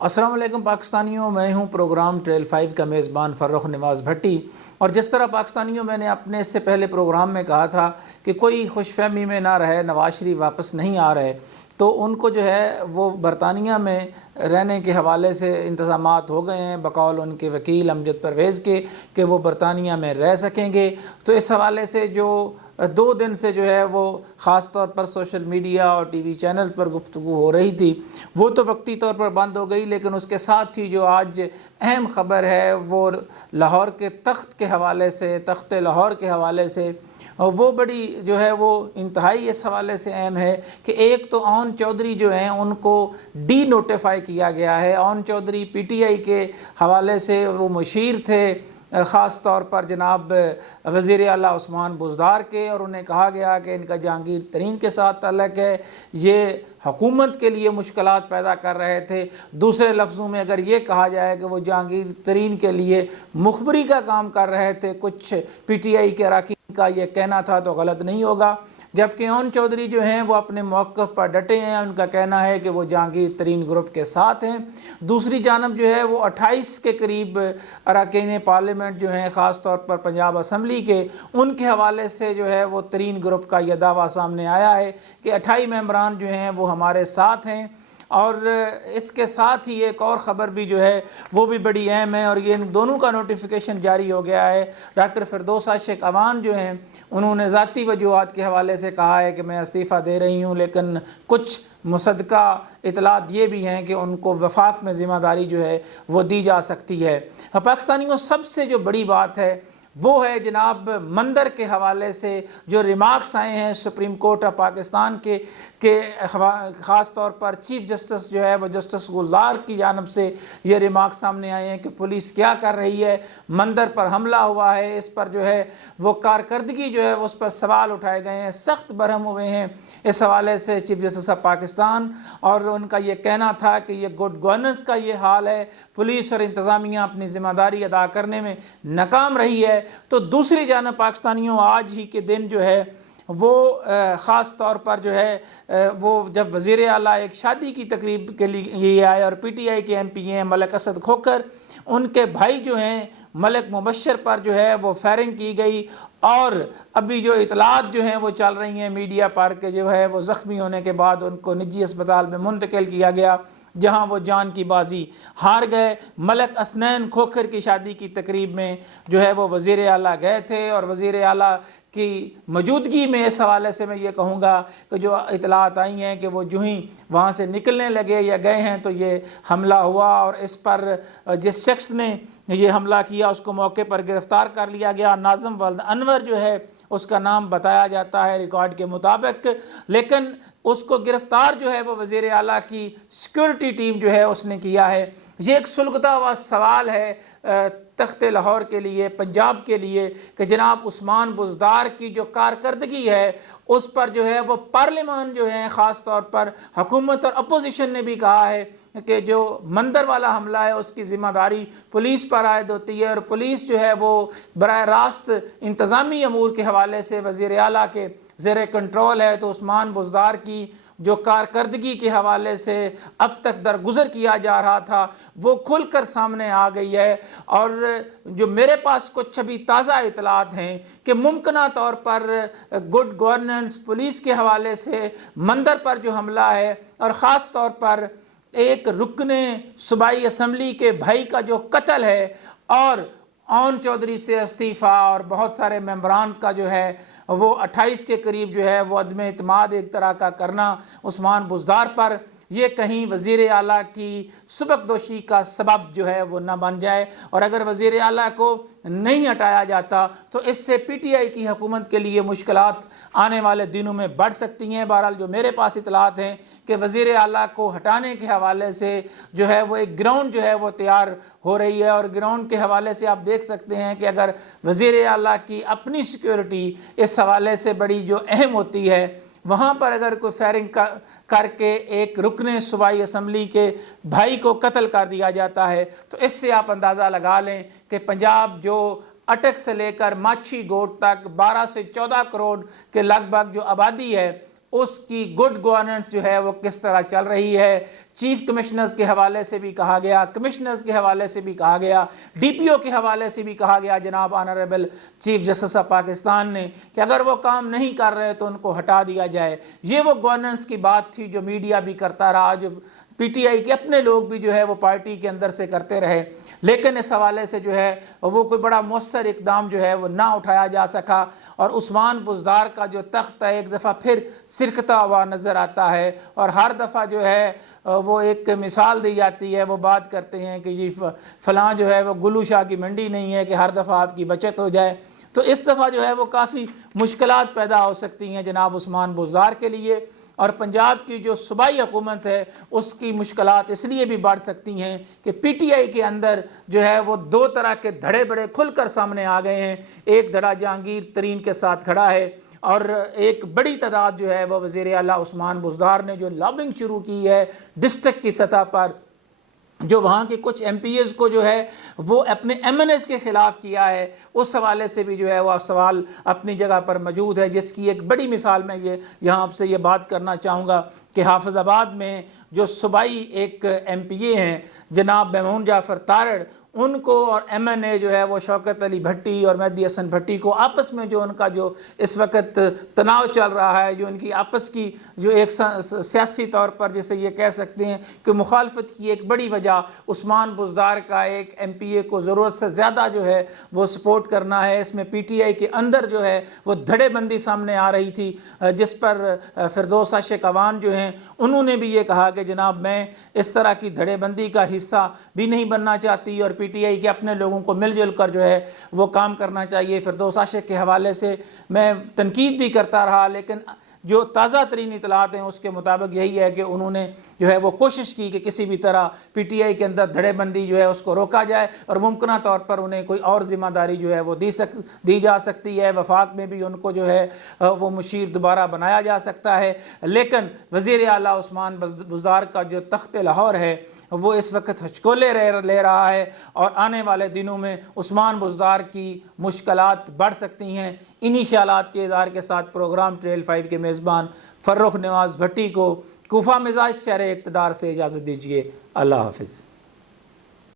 السلام علیکم پاکستانیوں، میں ہوں پروگرام ٹریل 5 کا میزبان فرخ نواز بھٹی۔ اور جس طرح پاکستانیوں میں نے اپنے اس سے پہلے پروگرام میں کہا تھا کہ کوئی خوش فہمی میں نہ رہے، نواز شریف واپس نہیں آ رہے، تو ان کو جو ہے وہ برطانیہ میں رہنے کے حوالے سے انتظامات ہو گئے ہیں بقول ان کے وکیل امجد پرویز کے کہ وہ برطانیہ میں رہ سکیں گے۔ تو اس حوالے سے جو 2 دن سے جو ہے وہ خاص طور پر سوشل میڈیا اور ٹی وی چینلز پر گفتگو ہو رہی تھی، وہ تو وقتی طور پر بند ہو گئی، لیکن اس کے ساتھ ہی جو آج اہم خبر ہے وہ لاہور کے تخت کے حوالے سے، تخت لاہور کے حوالے سے، وہ بڑی جو ہے وہ انتہائی اس حوالے سے اہم ہے کہ ایک تو اون چودھری جو ہیں ان کو ڈی نوٹیفائی کیا گیا ہے۔ اون چودھری پی ٹی آئی کے حوالے سے وہ مشیر تھے، خاص طور پر جناب وزیر اعلیٰ عثمان بزدار کے، اور انہیں کہا گیا کہ ان کا جہانگیر ترین کے ساتھ تعلق ہے، یہ حکومت کے لیے مشکلات پیدا کر رہے تھے۔ دوسرے لفظوں میں اگر یہ کہا جائے کہ وہ جہانگیر ترین کے لیے مخبری کا کام کر رہے تھے، کچھ پی ٹی آئی کے اراکین کا یہ کہنا تھا تو غلط نہیں ہوگا۔ جبکہ اون چودھری جو ہیں وہ اپنے موقف پر ڈٹے ہیں، ان کا کہنا ہے کہ وہ جہانگیر ترین گروپ کے ساتھ ہیں۔ دوسری جانب جو ہے وہ 28 کے قریب اراکین پارلیمنٹ جو ہیں، خاص طور پر پنجاب اسمبلی کے، ان کے حوالے سے جو ہے وہ ترین گروپ کا یہ دعویٰ سامنے آیا ہے کہ 28 ممبران جو ہیں وہ ہمارے ساتھ ہیں۔ اور اس کے ساتھ ہی ایک اور خبر بھی جو ہے وہ بھی بڑی اہم ہے، اور یہ ان دونوں کا نوٹیفیکیشن جاری ہو گیا ہے۔ ڈاکٹر فردوس عاشق اعوان جو ہیں انہوں نے ذاتی وجوہات کے حوالے سے کہا ہے کہ میں استعفیٰ دے رہی ہوں، لیکن کچھ مصدقہ اطلاعات یہ بھی ہیں کہ ان کو وفاق میں ذمہ داری جو ہے وہ دی جا سکتی ہے۔ پاکستانیوں سب سے جو بڑی بات ہے وہ ہے جناب مندر کے حوالے سے جو ریمارکس آئے ہیں سپریم کورٹ آف پاکستان کے خاص طور پر چیف جسٹس جو ہے وہ جسٹس گلزار کی جانب سے یہ ریمارکس سامنے آئے ہیں کہ پولیس کیا کر رہی ہے، مندر پر حملہ ہوا ہے، اس پر جو ہے وہ کارکردگی جو ہے اس پر سوال اٹھائے گئے ہیں، سخت برہم ہوئے ہیں اس حوالے سے چیف جسٹس آف پاکستان، اور ان کا یہ کہنا تھا کہ یہ گڈ گورننس کا یہ حال ہے، پولیس اور انتظامیہ اپنی ذمہ داری ادا کرنے میں ناکام رہی ہے۔ تو دوسری جانب پاکستانیوں آج ہی کے دن جو ہے وہ خاص طور پر جو ہے وہ جب وزیر اعلیٰ ایک شادی کی تقریب کے لیے آئے اور پی ٹی آئی کے ایم پی ہیں ملک اسد کھوکھر، ان کے بھائی جو ہیں ملک مبشر پر جو ہے وہ فائرنگ کی گئی، اور ابھی جو اطلاعات جو ہیں وہ چل رہی ہیں میڈیا پر کہ جو ہے وہ زخمی ہونے کے بعد ان کو نجی اسپتال میں منتقل کیا گیا جہاں وہ جان کی بازی ہار گئے۔ ملک اسنین کھوکھر کی شادی کی تقریب میں جو ہے وہ وزیر اعلیٰ گئے تھے، اور وزیر اعلیٰ کی موجودگی میں اس حوالے سے میں یہ کہوں گا کہ جو اطلاعات آئی ہیں کہ وہ جو ہی وہاں سے نکلنے لگے یا گئے ہیں تو یہ حملہ ہوا، اور اس پر جس شخص نے یہ حملہ کیا اس کو موقع پر گرفتار کر لیا گیا۔ ناظم ولد انور جو ہے اس کا نام بتایا جاتا ہے ریکارڈ کے مطابق، لیکن اس کو گرفتار جو ہے وہ وزیر اعلیٰ کی سیکورٹی ٹیم جو ہے اس نے کیا ہے۔ یہ ایک سلگتا ہوا سوال ہے تخت لاہور کے لیے، پنجاب کے لیے، کہ جناب عثمان بزدار کی جو کارکردگی ہے اس پر جو ہے وہ پارلیمان جو ہے خاص طور پر حکومت اور اپوزیشن نے بھی کہا ہے کہ جو مندر والا حملہ ہے اس کی ذمہ داری پولیس پر عائد ہوتی ہے، اور پولیس جو ہے وہ براہ راست انتظامی امور کے حوالے سے وزیر اعلیٰ کے زیر کنٹرول ہے۔ تو عثمان بزدار کی جو کارکردگی کے حوالے سے اب تک درگزر کیا جا رہا تھا وہ کھل کر سامنے آ گئی ہے، اور جو میرے پاس کچھ ابھی تازہ اطلاعات ہیں کہ ممکنہ طور پر گڈ گورننس پولیس کے حوالے سے مندر پر جو حملہ ہے، اور خاص طور پر ایک رکن صوبائی اسمبلی کے بھائی کا جو قتل ہے، اور اون چودھری سے استعفیٰ اور بہت سارے ممبران کا جو ہے وہ 28 کے قریب جو ہے وہ عدم اعتماد ایک طرح کا کرنا عثمان بزدار پر، یہ کہیں وزیر اعلیٰ کی سبکدوشی کا سبب جو ہے وہ نہ بن جائے، اور اگر وزیر اعلیٰ کو نہیں ہٹایا جاتا تو اس سے پی ٹی آئی کی حکومت کے لیے مشکلات آنے والے دنوں میں بڑھ سکتی ہیں۔ بہرحال جو میرے پاس اطلاعات ہیں کہ وزیر اعلیٰ کو ہٹانے کے حوالے سے جو ہے وہ ایک گراؤنڈ جو ہے وہ تیار ہو رہی ہے، اور گراؤنڈ کے حوالے سے آپ دیکھ سکتے ہیں کہ اگر وزیر اعلیٰ کی اپنی سیکیورٹی اس حوالے سے بڑی جو اہم ہوتی ہے، وہاں پر اگر کوئی فائرنگ کر کے ایک رکن صوبائی اسمبلی کے بھائی کو قتل کر دیا جاتا ہے تو اس سے آپ اندازہ لگا لیں کہ پنجاب جو اٹک سے لے کر ماچھی گوٹ تک 12 سے 14 کروڑ کے لگ بھگ جو آبادی ہے، اس کی گڈ گورننس جو ہے وہ کس طرح چل رہی ہے۔ چیف کمشنرز کے حوالے سے بھی کہا گیا، کمشنرز کے حوالے سے بھی کہا گیا، ڈی پی او کے حوالے سے بھی کہا گیا جناب honourable chief justice of Pakistan نے کہ اگر وہ کام نہیں کر رہے تو ان کو ہٹا دیا جائے۔ یہ وہ گورننس کی بات تھی جو میڈیا بھی کرتا رہا، جو پی ٹی آئی کے اپنے لوگ بھی جو ہے وہ پارٹی کے اندر سے کرتے رہے، لیکن اس حوالے سے جو ہے وہ کوئی بڑا مؤثر اقدام جو ہے وہ نہ اٹھایا جا سکا، اور عثمان بزدار کا جو تخت ہے ایک دفعہ پھر سرکتا ہوا نظر آتا ہے، اور ہر دفعہ جو ہے وہ ایک مثال دی جاتی ہے، وہ بات کرتے ہیں کہ یہ فلاں جو ہے وہ گلو شاہ کی منڈی نہیں ہے کہ ہر دفعہ آپ کی بچت ہو جائے۔ تو اس دفعہ جو ہے وہ کافی مشکلات پیدا ہو سکتی ہیں جناب عثمان بزدار کے لیے، اور پنجاب کی جو صوبائی حکومت ہے اس کی مشکلات اس لیے بھی بڑھ سکتی ہیں کہ پی ٹی آئی کے اندر جو ہے وہ دو طرح کے دھڑے بڑے کھل کر سامنے آ گئے ہیں۔ ایک دھڑا جہانگیر ترین کے ساتھ کھڑا ہے، اور ایک بڑی تعداد جو ہے وہ وزیر اعلیٰ عثمان بزدار نے جو لابنگ شروع کی ہے ڈسٹرکٹ کی سطح پر، جو وہاں کے کچھ ایم پی ایز کو جو ہے وہ اپنے ایم این ایز کے خلاف کیا ہے، اس حوالے سے بھی جو ہے وہ سوال اپنی جگہ پر موجود ہے، جس کی ایک بڑی مثال میں یہاں آپ سے یہ بات کرنا چاہوں گا کہ حافظ آباد میں جو صوبائی ایک ایم پی اے ہیں جناب میمون جعفر تارڑ، ان کو اور ایم این اے جو ہے وہ شوکت علی بھٹی اور مہدی حسن بھٹی کو آپس میں جو ان کا جو اس وقت تناؤ چل رہا ہے، جو ان کی آپس کی جو ایک سیاسی طور پر جسے یہ کہہ سکتے ہیں کہ مخالفت کی ایک بڑی وجہ عثمان بزدار کا ایک ایم پی اے کو ضرورت سے زیادہ جو ہے وہ سپورٹ کرنا ہے۔ اس میں پی ٹی آئی کے اندر جو ہے وہ دھڑے بندی سامنے آ رہی تھی، جس پر فردوس عاشق اوان جو ہیں انہوں نے بھی یہ کہا کہ جناب میں اس طرح کی دھڑے بندی کا حصہ بھی نہیں بننا چاہتی، اور پی ٹی آئی کے اپنے لوگوں کو مل جل کر جو ہے وہ کام کرنا چاہیے۔ فردوس عاشق کے حوالے سے میں تنقید بھی کرتا رہا، لیکن جو تازہ ترین اطلاعات ہیں اس کے مطابق یہی ہے کہ انہوں نے جو ہے وہ کوشش کی کہ کسی بھی طرح پی ٹی آئی کے اندر دھڑے بندی جو ہے اس کو روکا جائے، اور ممکنہ طور پر انہیں کوئی اور ذمہ داری جو ہے وہ دی جا سکتی ہے، وفاق میں بھی ان کو جو ہے وہ مشیر دوبارہ بنایا جا سکتا ہے۔ لیکن وزیر اعلیٰ عثمان بزدار کا جو تخت لاہور ہے وہ اس وقت ہچکولے لے رہا ہے، اور آنے والے دنوں میں عثمان بزدار کی مشکلات بڑھ سکتی ہیں۔ انہی خیالات کے اظہار کے ساتھ پروگرام ٹریل 5 کے میزبان فرخ نواز بھٹی کو کوفہ مزاج شہر اقتدار سے اجازت دیجیے۔ اللہ حافظ۔